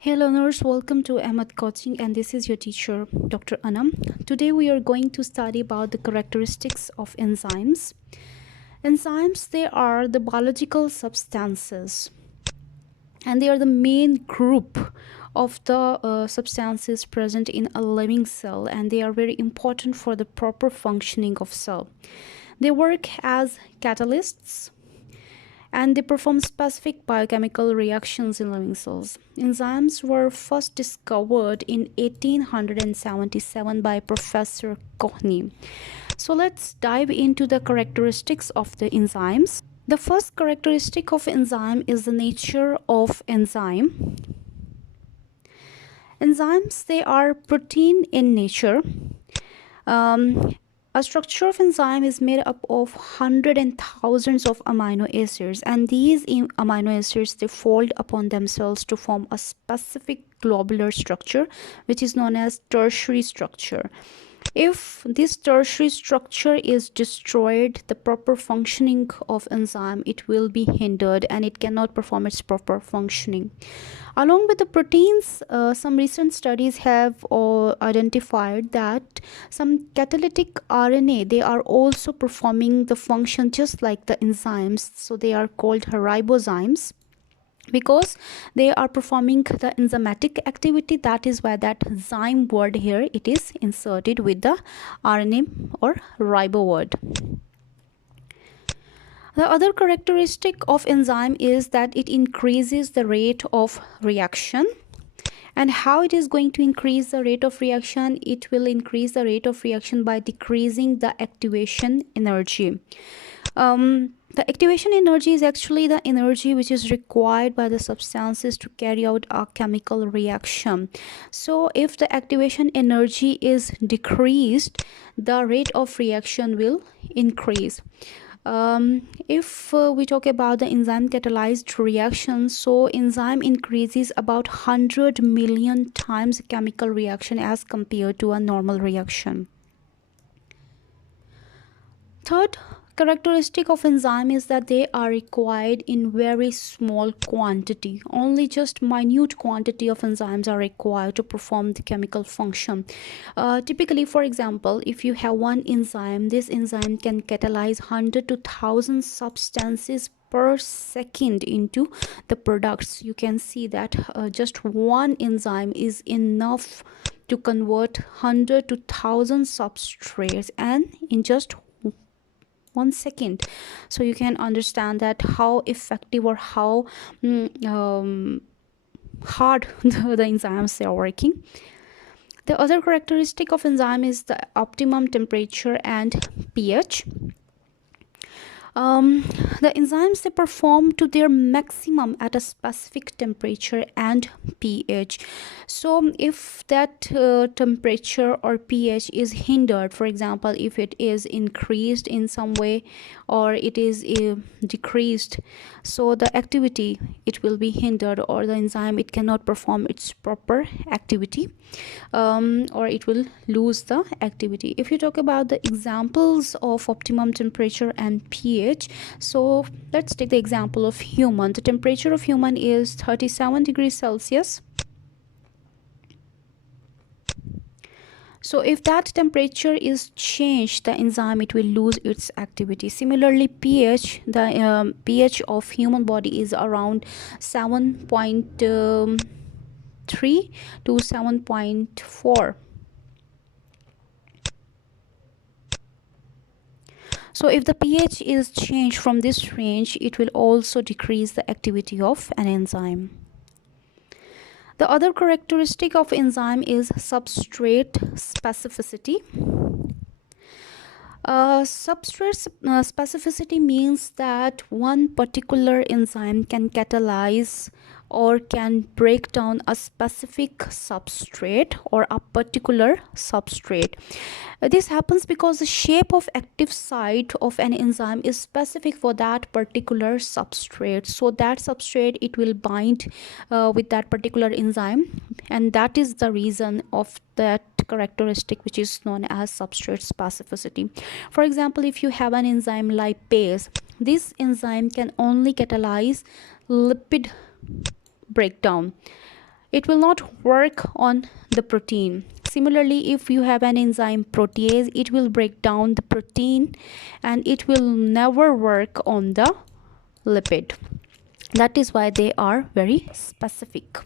Hey learners, welcome to Ahmad coaching, and this is your teacher Dr. Anam. Today we are going to study about the characteristics of enzymes. Enzymes, they are the biological substances, and they are the main group of the substances present in a living cell, and they are very important for the proper functioning of cell. They work as catalysts and they perform specific biochemical reactions in living cells. Enzymes were first discovered in 1877 by Professor Kühne. So let's dive into the characteristics of the enzymes. The first characteristic of enzyme is the nature of enzyme. Enzymes, they are protein in nature. A structure of enzyme is made up of hundreds and thousands of amino acids, and these amino acids, they fold upon themselves to form a specific globular structure, which is known as tertiary structure. If this tertiary structure is destroyed, the proper functioning of enzyme, it will be hindered and it cannot perform its proper functioning. Along with the proteins, some recent studies have identified that some catalytic RNA, they are also performing the function just like the enzymes. So they are called ribozymes because they are performing the enzymatic activity. That is why that zyme word here, it is inserted with the RNA or ribo word. The other characteristic of enzyme is that it increases the rate of reaction. And how it is going to increase the rate of reaction? It will increase the rate of reaction by decreasing the activation energy. The activation energy is actually the energy which is required by the substances to carry out a chemical reaction. So if the activation energy is decreased, the rate of reaction will increase. If we talk about the enzyme catalyzed reaction, so enzyme increases about 100 million times chemical reaction as compared to a normal reaction. Third characteristic of enzyme is that they are required in very small quantity. Only just minute quantity of enzymes are required to perform the chemical function. Typically, for example, if you have one enzyme, this enzyme can catalyze 100 to 1000 substances per second into the products. You can see that just one enzyme is enough to convert 100 to 1000 substrates, and in just 1 second. So you can understand that how effective or how hard the enzymes are working. The other characteristic of enzyme is the optimum temperature and pH. The enzymes, they perform to their maximum at a specific temperature and pH. So if that temperature or pH is hindered, for example, if it is increased in some way or it is decreased, so the activity, it will be hindered, or the enzyme, it cannot perform its proper activity, or it will lose the activity. If you talk about the examples of optimum temperature and pH, so let's take the example of human. The temperature of human is 37 degrees Celsius. So if that temperature is changed, the enzyme, it will lose its activity. Similarly, pH, the pH of human body is around 7.3 to 7.4. So if the pH is changed from this range, it will also decrease the activity of an enzyme. The other characteristic of enzyme is substrate specificity. Substrate specificity means that one particular enzyme can catalyze or can break down a specific substrate or a particular substrate. This happens because the shape of active site of an enzyme is specific for that particular substrate. So that substrate, it will bind with that particular enzyme, and that is the reason of that characteristic, which is known as substrate specificity. For example, if you have an enzyme lipase, this enzyme can only catalyze lipid breakdown. it will not work on the protein. Similarly, if you have an enzyme protease, it will break down the protein and it will never work on the lipid. That is why they are very specific.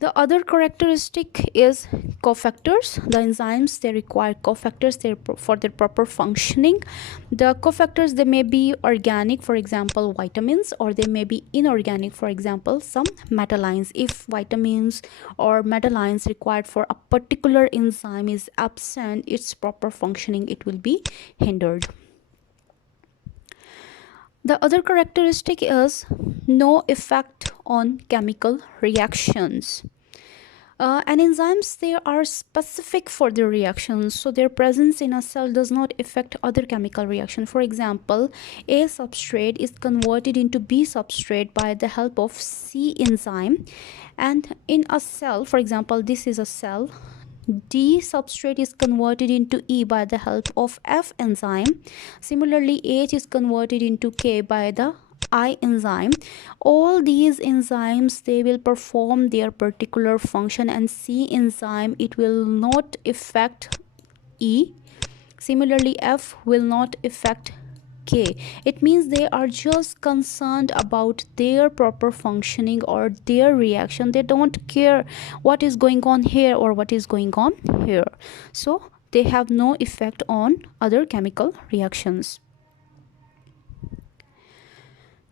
The other characteristic is cofactors. The enzymes, they require cofactors for their proper functioning. The cofactors, they may be organic, for example vitamins, or they may be inorganic, for example some metalines. If vitamins or metalines required for a particular enzyme is absent, its proper functioning, it will be hindered. The other characteristic is no effect on chemical reactions. And enzymes, they are specific for their reactions, so their presence in a cell does not affect other chemical reaction. For example, A substrate is converted into B substrate by the help of C enzyme, and in a cell, for example this is a cell, D substrate is converted into E by the help of F enzyme. Similarly, H is converted into K by the I enzyme. All these enzymes, they will perform their particular function, and C enzyme, it will not affect E. Similarly, F will not affect K. It means they are just concerned about their proper functioning or their reaction. They don't care what is going on here or what is going on here. So they have no effect on other chemical reactions.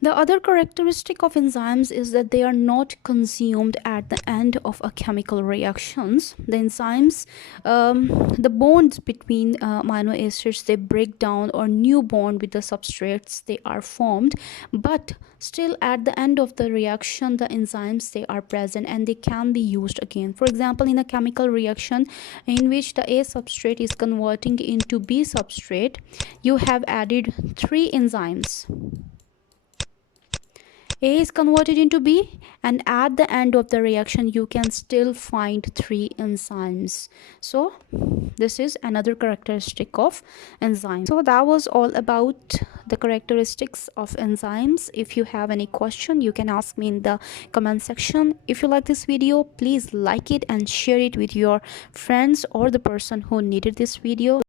The other characteristic of enzymes is that they are not consumed at the end of a chemical reactions. The enzymes, the bonds between amino acids, they break down, or new bond with the substrates, they are formed, but still at the end of the reaction the enzymes, they are present and they can be used again. For example, in a chemical reaction in which the A substrate is converting into B substrate, you have added 3 enzymes. A is converted into B, and at the end of the reaction you can still find 3 enzymes. So this is another characteristic of enzymes. So that was all about the characteristics of enzymes. If you have any question, you can ask me in the comment section. If you like this video, please like it and share it with your friends or the person who needed this video.